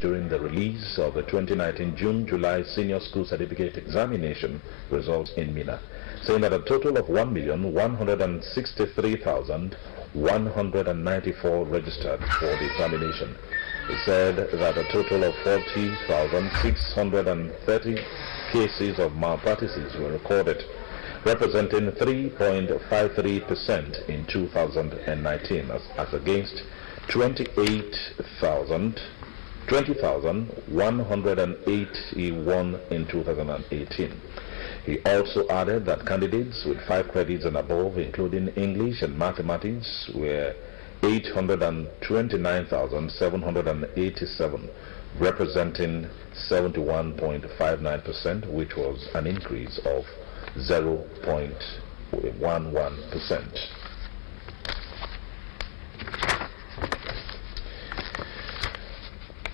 during the release of the 2019 June-July Senior School Certificate Examination results in Mina, saying that a total of 1,163,194 registered for the examination. He said that a total of 40,630 cases of malpractices were recorded, representing 3.53% in 2019 as against 20,181 in 2018. He also added that candidates with 5 credits and above, including English and mathematics, were 829,787, representing 71.59%, which was an increase of 0.11%.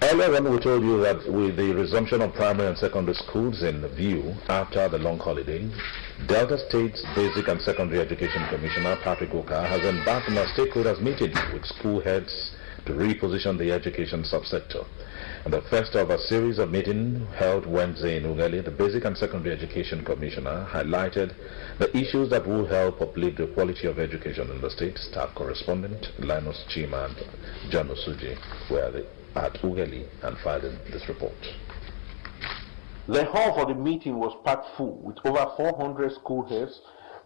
Earlier on, we told you that with the resumption of primary and secondary schools in view after the long holiday, Delta State's Basic and Secondary Education Commissioner Patrick Oka has embarked on a stakeholders meeting with school heads to reposition the education subsector. And the first of a series of meetings held Wednesday in Ughelli, the Basic and Secondary Education Commissioner highlighted the issues that will help uplift the quality of education in the state. Staff correspondent Linus Chima and John Osuji were at Ughelli and filed this report. The hall for the meeting was packed full with over 400 school heads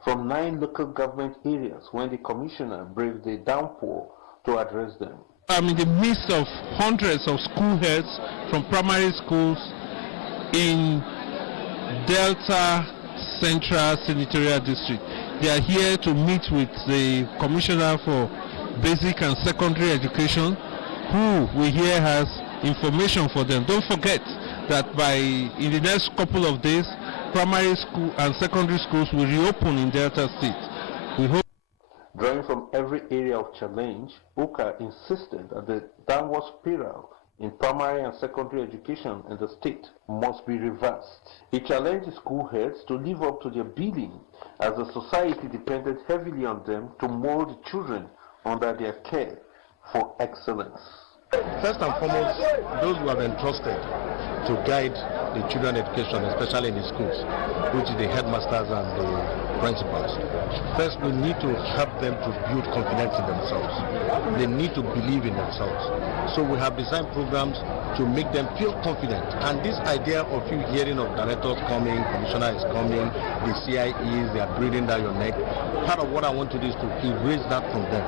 from 9 local government areas when the commissioner braved the downpour to address them. I'm in the midst of hundreds of school heads from primary schools in Delta Central Senatorial District. They are here to meet with the Commissioner for Basic and Secondary Education, who we hear has information for them. Don't forget that in the next couple of days, primary school and secondary schools will reopen in Delta State. We hope. Drawing from every area of challenge, Oka insisted that the downward spiral in primary and secondary education in the state must be reversed. He challenged the school heads to live up to their billing, as the society depended heavily on them to mold the children under their care for excellence. First and foremost, those who have entrusted to guide the children education, especially in the schools, which is the headmasters and the principals. First, we need to help them to build confidence in themselves. They need to believe in themselves. So we have designed programs to make them feel confident. And this idea of you hearing of directors coming, commissioner is coming, the CIEs, they are breathing down your neck. Part of what I want to do is to erase that from them.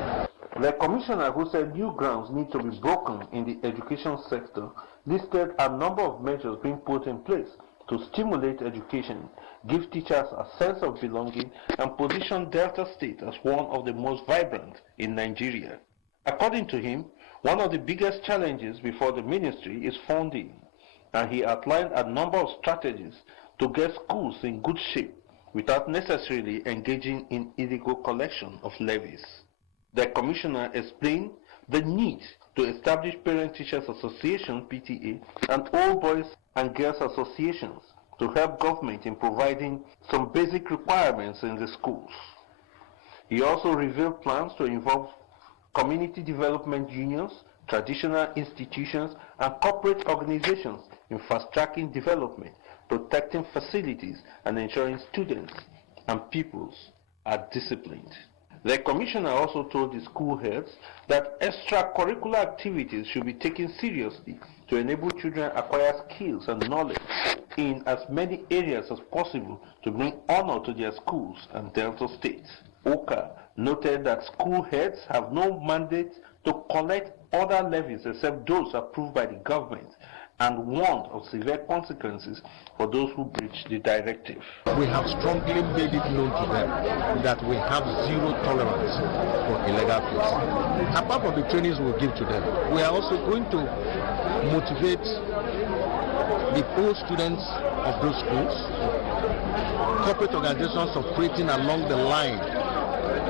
The commissioner, who said new grounds need to be broken in the education sector, listed a number of measures being put in place to stimulate education, give teachers a sense of belonging, and position Delta State as one of the most vibrant in Nigeria. According to him, one of the biggest challenges before the ministry is funding, and he outlined a number of strategies to get schools in good shape without necessarily engaging in illegal collection of levies. The commissioner explained the need to establish Parent-Teachers Association (PTA) and All Boys and Girls Associations to help government in providing some basic requirements in the schools. He also revealed plans to involve community development unions, traditional institutions, and corporate organizations in fast-tracking development, protecting facilities, and ensuring students and pupils are disciplined. The commissioner also told the school heads that extracurricular activities should be taken seriously to enable children acquire skills and knowledge in as many areas as possible to bring honor to their schools and Delta State. Oka noted that school heads have no mandate to collect other levies except those approved by the government, and warned of severe consequences for those who breach the directive. We have strongly made it known to them that we have zero tolerance for illegal fees. Apart from the trainings we'll give to them, we are also going to motivate the old students of those schools, corporate organizations operating along the line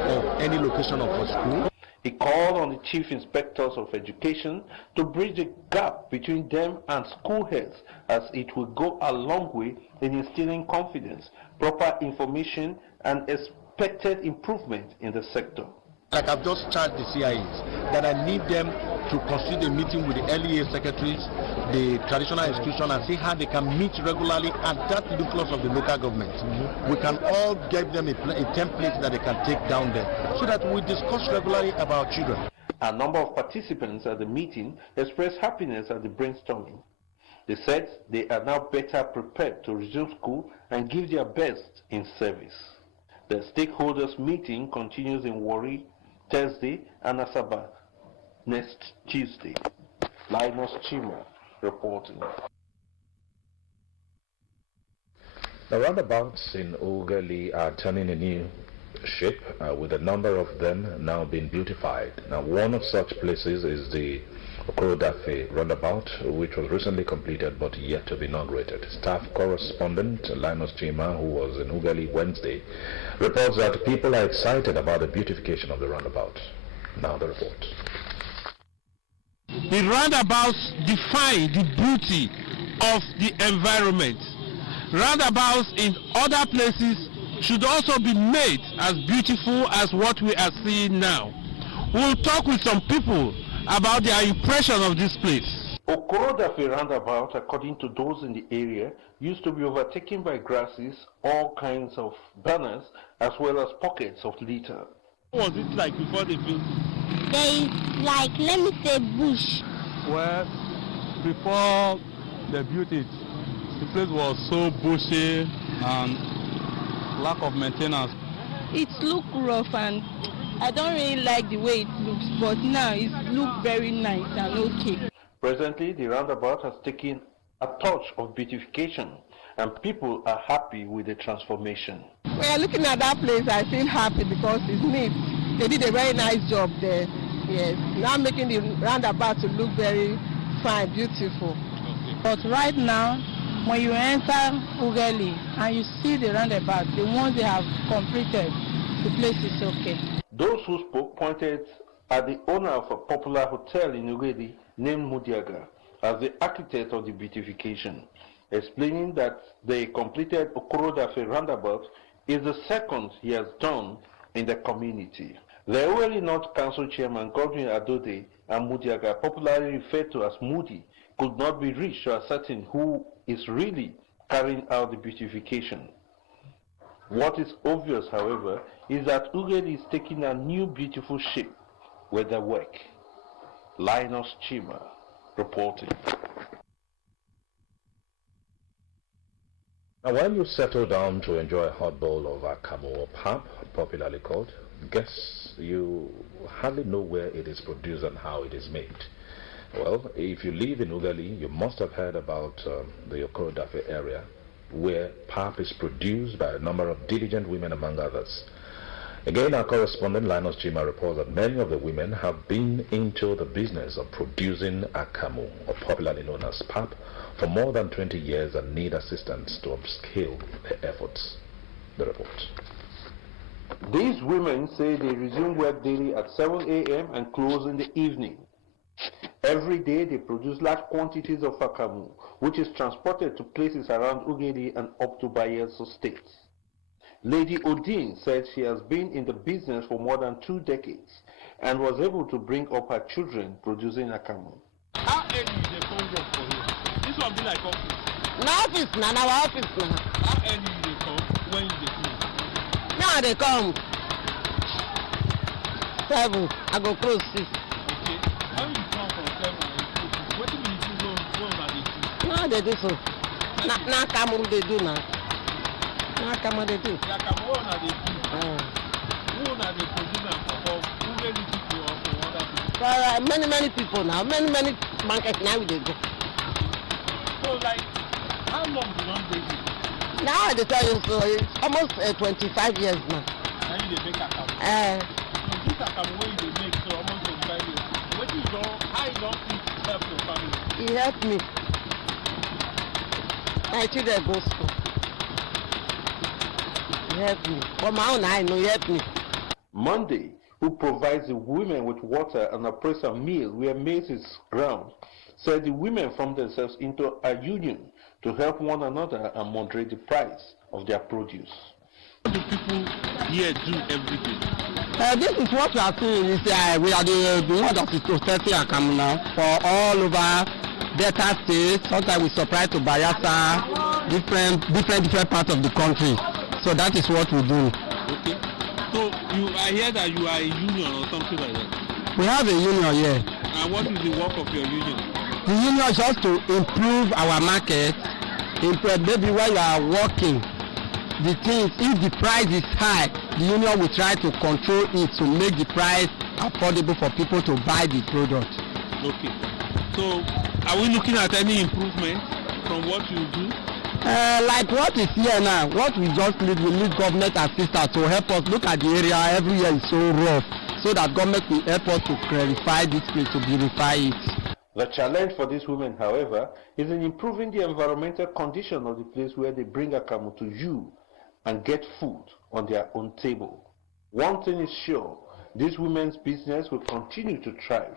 of any location of a school. He called on the chief inspectors of education to bridge the gap between them and school heads, as it will go a long way in instilling confidence, proper information, and expected improvement in the sector. Like I've just charged the CIEs that I need them to constitute a meeting with the LEA secretaries, the traditional institution, and see how they can meet regularly at that nucleus of the local government. We can all give them a template that they can take down there so that we discuss regularly about children. A number of participants at the meeting expressed happiness at the brainstorming. They said they are now better prepared to resume school and give their best in service. The stakeholders meeting continues in Warri, Thursday, and Asaba next Tuesday. Linus Chima reporting. The roundabouts in Ugali are turning a new shape, with a number of them now being beautified. Now, one of such places is the Okorodafe roundabout, which was recently completed but yet to be inaugurated. Staff correspondent Linus Chima, who was in Ugali Wednesday, reports that people are excited about the beautification of the roundabout. Now the report. The roundabouts define the beauty of the environment. Roundabouts in other places should also be made as beautiful as what we are seeing now. We'll talk with some people about their impression of this place. Okorodafe roundabout, according to those in the area, used to be overtaken by grasses, all kinds of banners, as well as pockets of litter. What was it like before they built? There is like, let me say, bush. Well, before they built it, the place was so bushy and lack of maintenance. It looked rough and I don't really like the way it looks, but now it looks very nice and okay. Presently, the roundabout has taken a touch of beautification and people are happy with the transformation. Well, looking at that place, I feel happy because it's neat. They did a very nice job there. Yes, now making the roundabout to look very fine, beautiful. But right now, when you enter Ugali and you see the roundabout, the ones they have completed, the place is okay. Those who spoke pointed at the owner of a popular hotel in Ugali named Mudiaga as the architect of the beautification, explaining that the completed Okorodafe roundabout is the second he has done in the community. The Ugali North Council Chairman Godwin Adode and Mudiaga, popularly referred to as Moody, could not be reached to ascertain who is really carrying out the beautification. What is obvious, however, is that Ugali is taking a new beautiful shape with their work. Linus Chima reporting. Now, while you settle down to enjoy a hot bowl of akamu or pap, popularly called, guess you hardly know where it is produced and how it is made. Well, if you live in Ugali, you must have heard about the Okorodafe area, where pap is produced by a number of diligent women, among others. Again, our correspondent Linus Chima reports that many of the women have been into the business of producing akamu, or popularly known as pap, for more than 20 years and need assistance to upscale their efforts. The report. These women say they resume work daily at 7 a.m. and close in the evening. Every day they produce large quantities of akamu, which is transported to places around Ugeli and up to Bayelsa states. Lady Odin said she has been in the business for more than 2 decades and was able to bring up her children producing akamu. How early is the phone work for you? This one be like office. No office, now our office now. How early is they come? When is they close? Now they come 7, I go close 6. Okay. How you come from 7 and close? What do you do when they do? Now they do so. Now Cameroon they do now. Now Cameroon they do. Yeah, come on, they do. Who are they producing for? Who many people or for other people? Many people now. Many markets now they go. So like, how long do you run this? Now they tell you so. It's almost 25 years now. Now you dey make akamu. So this akamu wey you dey make so almost 25 years. Wetin you don, how you don fit help your family? He helped me. My children go school. He helped me. For my own, I know he helped me. Monday, who provides the women with water and operates a mill where maize is ground, said the women formed themselves into a union to help one another and moderate the price of their produce. What do people here do every day? This is what we are seeing. We are the one that is processing Akamu now for all over Delta State. Sometimes we supply to Bayelsa, different parts of the country. So that is what we do. Okay. So I hear that you are a union or something like that. We have a union here. And what is the work of your union? The union is just to improve our market. Maybe while you are working, the things, if the price is high, the union will try to control it to make the price affordable for people to buy the product. Okay. So are we looking at any improvement from what you do? Like what is here now, what we just need, we need government assistance to help us look at the area. Every year is so rough, so that government will help us to clarify this place, to beautify it. The challenge for these women, however, is in improving the environmental condition of the place where they bring Akamu to you and get food on their own table. One thing is sure, this women's business will continue to thrive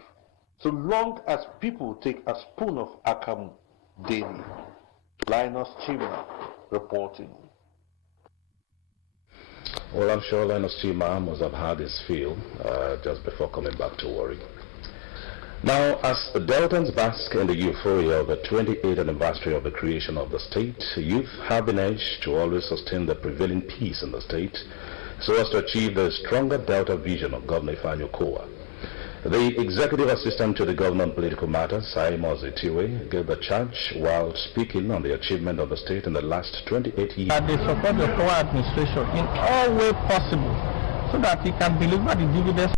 so long as people take a spoon of Akamu daily. Linus Chima reporting. Well, I'm sure Linus Chima must have had his feel just before coming back to Warri. Now, as the Deltans bask in the euphoria of the 28th anniversary of the creation of the state, youth have been urged to always sustain the prevailing peace in the state so as to achieve the stronger Delta vision of Governor Ifeanyi Okowa. The executive assistant to the governor on political matters, Saimo Zitiwe, gave the charge while speaking on the achievement of the state in the last 28 years. They support the Okowa administration in all way possible so that he can deliver the dividends